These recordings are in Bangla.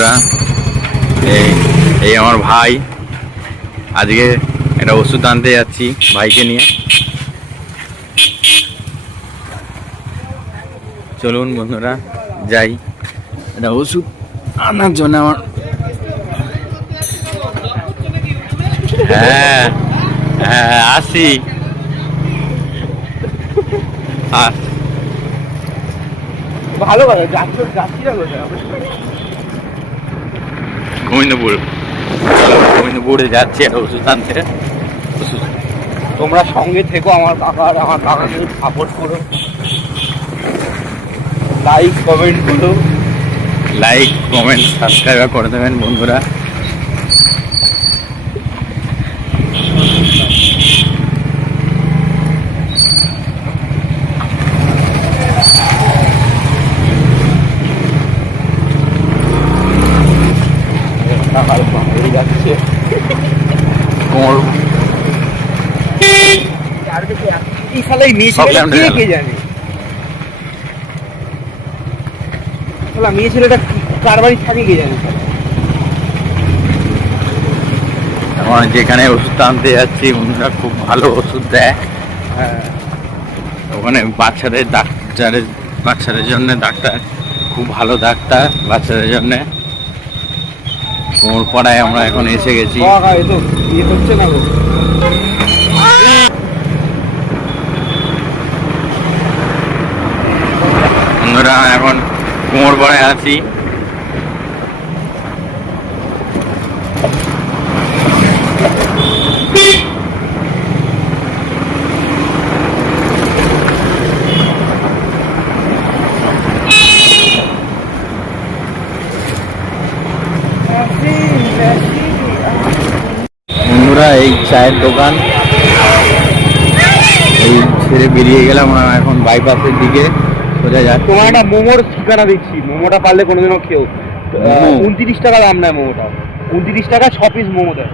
বন্ধুরা, এই এই আমার ভাই, আজকে একটা ওষুধ আনতে যাচ্ছি ভাইকে নিয়ে। চলুন বন্ধুরা যাই একটা ওষুধ আনার জন্য। আমার হ্যাঁ হ্যাঁ আসি। ভালো কথা, যাচ্ছিরা কোথায়? গোবিন্দপুরে যাচ্ছি একটা ওষুধ আনতে। তোমরা সঙ্গে থেকো, আমার কাকাকে সাপোর্ট করো, লাইক কমেন্ট করো, লাইক কমেন্ট সাবস্ক্রাইব করে দেবেন বন্ধুরা। যাচ্ছে এই শালাই মেয়ে ছেলেটা কে জানে? মেয়ে ছেলেটা কার বাড়ি থাকে কে জানে? এখন যেখানে ওষুধ আনতে যাচ্ছি বন্ধুরা খুব ভালো ওষুধ দেয়। হ্যাঁ, ওখানে বাচ্চাদের জন্য ডাক্তার খুব ভালো ডাক্তার বাচ্চাদের জন্য। ওর পাড়ায় আমরা এখন এসে গেছি। হচ্ছে না গো। বন্ধুরা এখন কোমর পাড়ায় আছি। বন্ধুরা এই চায়ের দোকান, এই ছেড়ে বেরিয়ে গেলাম এখন বাইপাসের দিকে সোজা যাচ্ছে। তোমার একটা মোমোর ঠিকানা দিচ্ছি, মোমোটা পারলে কোনোদিনও খেও। 29 টাকা দাম নেয় মোমোটা, 29 টাকা 6 পিস মোমো দেয়।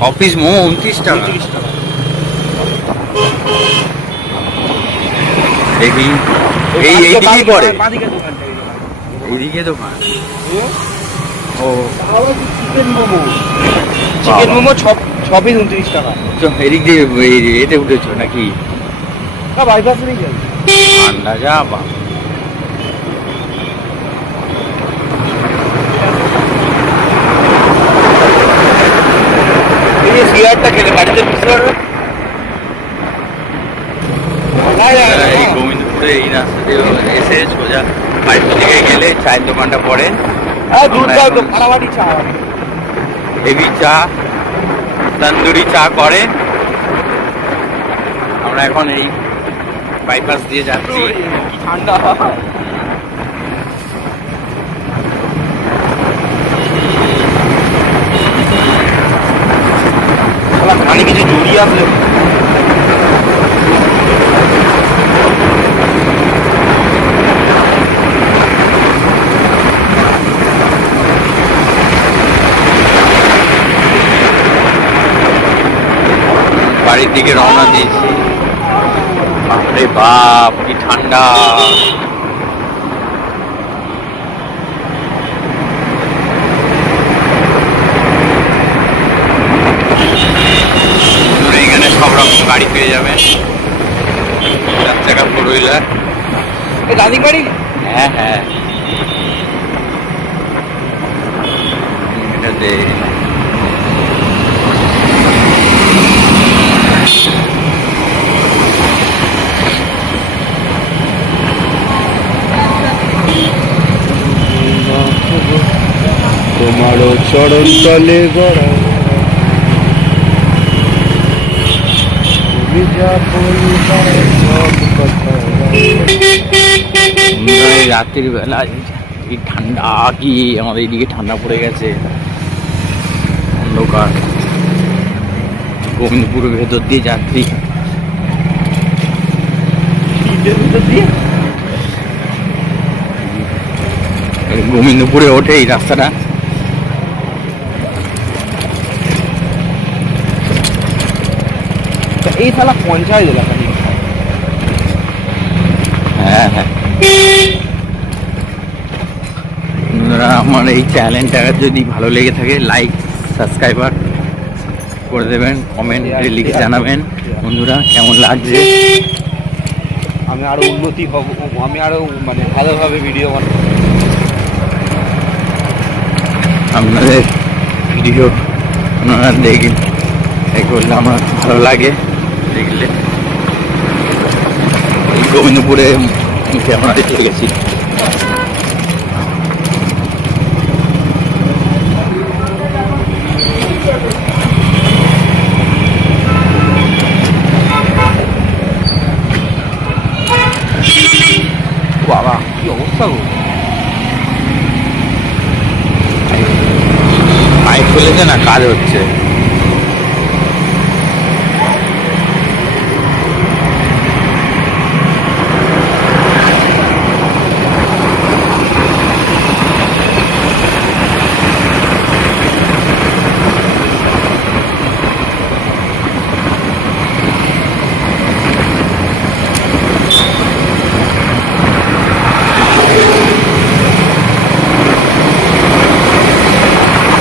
6 পিস মোমো 29 টাকা। দেখি এইদিকেই পড়ে, এইদিকে দোকান। ও চিকেন মোমো 6 পিস 29 টাকা। এদিক দিয়ে এতে উঠেছো নাকি? বাইপাসে নিয়ে যাবে ঠান্ডা যা বা। এই সিগারেটটা খেলে বাড়িতে বুঝতে পারবে। এই গোবিন্দপুরে এই রাস্তা দিয়ে এসে সোজা বাইরের দিকে গেলে চায়ের দোকানটা পড়ে। হেভি চা, তন্দুরি চা করে। আমরা এখন এই বাইপাস দিয়ে যাচ্ছি। ঠান্ডা পানি কিছু জড়িয়ে আসলে বাড়ির দিকে রওনা দিয়েছি। বাপরে বাপ কি ঠান্ডা! এখানে সব রকম গাড়ি পেয়ে যাবে, 4 চাকা 4 হুইলার। দাদি বাড়ি। হ্যাঁ হ্যাঁ, এটাতে তোমারও চরণ তলে গড়া, তুমি যা বলবা সব কথা। রাত্রির বেলা এই ঠান্ডা, কি আমাদের এইদিকে ঠান্ডা পড়ে গেছে, অন্ধকার। গোবিন্দপুরের ভেতর দিয়ে যাচ্ছি। গোবিন্দপুরে ওঠে এই রাস্তাটা। এই শালা পঞ্চায়েত এলাকা। হ্যাঁ হ্যাঁ, আমার এই চ্যানেলটা যদি ভালো লেগে থাকে লাইক সাবস্ক্রাইবার করে দেবেন, কমেন্টে লিখে জানাবেন বন্ধুরা কেমন লাগছে। আমি আরো উন্নতি হব, আমি আরো মানে ভালোভাবে ভিডিও বানাবো। আপনাদের ভিডিও আপনারা দেখে করলে আমার ভালো লাগে দেখলে। এই গোবিন্দপুরে মুখে আমরা চলে গেছি। বাবা কি অবস্থা গো! পাইপ খুলেছে না, কাজ হচ্ছে।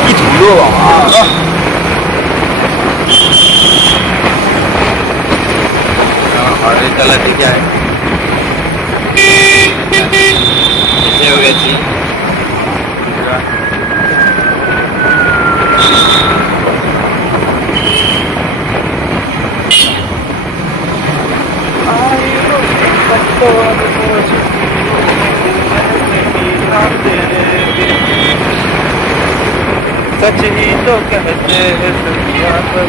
কি ধুলো বাবা! হরের তলা থেকে আয় এসেও গেছি। सच ही तो कहते हैं दुनिया पर।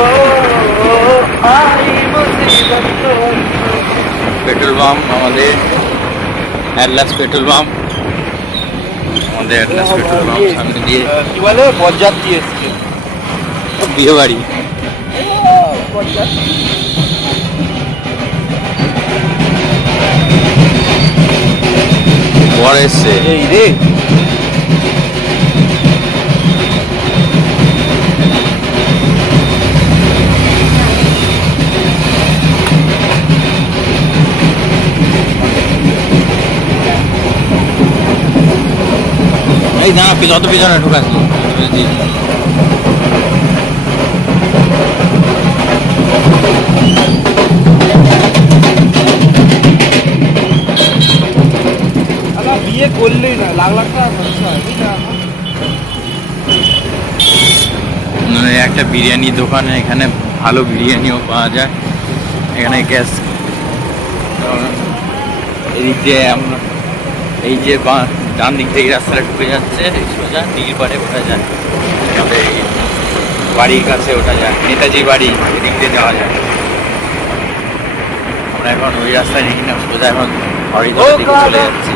ओ, आई मुसीबत तो পেট্রোল পাম্প আমাদের অ্যাটলাস পেট্রোল পাম্প, আমাদের অ্যাটলাস পেট্রোল পাম্প সামনে দিয়ে কি বলে বরযাত্রী এসছে। বিয়ে বাড়ি। বর এসছে। এই রে এই দাঁড়া, যত পিছনে ঢুকাস বিয়ে করলেই না লাখ লাখ টাকা খরচা হয়, বুঝলে? মানে একটা বিরিয়ানি দোকান, এখানে ভালো বিরিয়ানিও পাওয়া যায়। এখানে গ্যাস এদিক দিয়ে আমরা এই যে ডান দিক থেকে রাস্তাটা ঢুকে যাচ্ছে, সোজা দিঘির পাড়ে ওঠা যায়, আমাদের এই বাড়ির কাছে ওঠা যায়, নেতাজি বাড়ি এদিক দিয়ে যাওয়া যায়। আমরা এখন ওই রাস্তায় দেখি না, সোজা এখন হরিদ্বার দিকে চলে যাচ্ছি।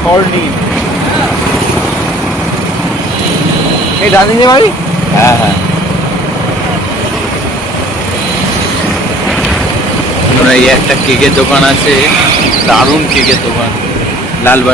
স্বর্ণিম এই ডানদিকে বাড়ি। হ্যাঁ হ্যাঁ, এই একটা কেকের দোকান আছে, দারুণ কেকের দোকান, লালবাড়ি।